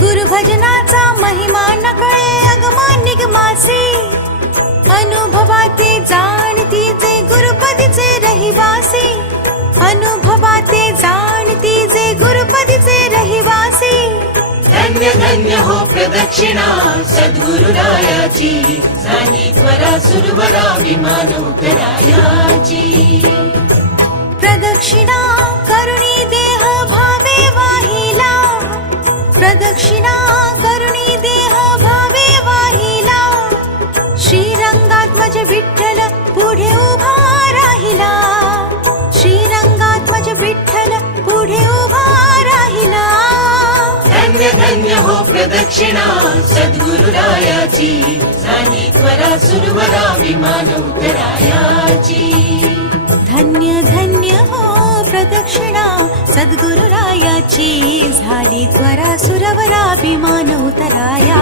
गुरुभजनाचा महिमा नकळे अगमा निगमासी, अनुभवाते जाणती जे गुरुपदीचे रहिवासी, अनुभवाते जाणती जे गुरुपदीचे रहिवासी। धन्य धन्य हो प्रदक्षिणा सद्गुरुरायाची, झाली त्वरा सुरवरा विमान उतरायाची। प्रदक्षिणा करुणी देह भावे वाहिला, प्रदक्षिणा करुणी देह भावे वाहिला, श्रीरंगात्मज विठ्ठल पुढे उभा राहिला, श्रीरंगात्मज विठ्ठल पुढे उभा राहिला। धन्य धन्य हो प्रदक्षिणा सद्गुरुरायाची, झाली त्वरा सुरवरा विमान उतरायाची। धन्य धन्य हो प्रदक्षिणा सद्गुरुरायाची, झाली त्वरा सुरवरा विमान उतराया।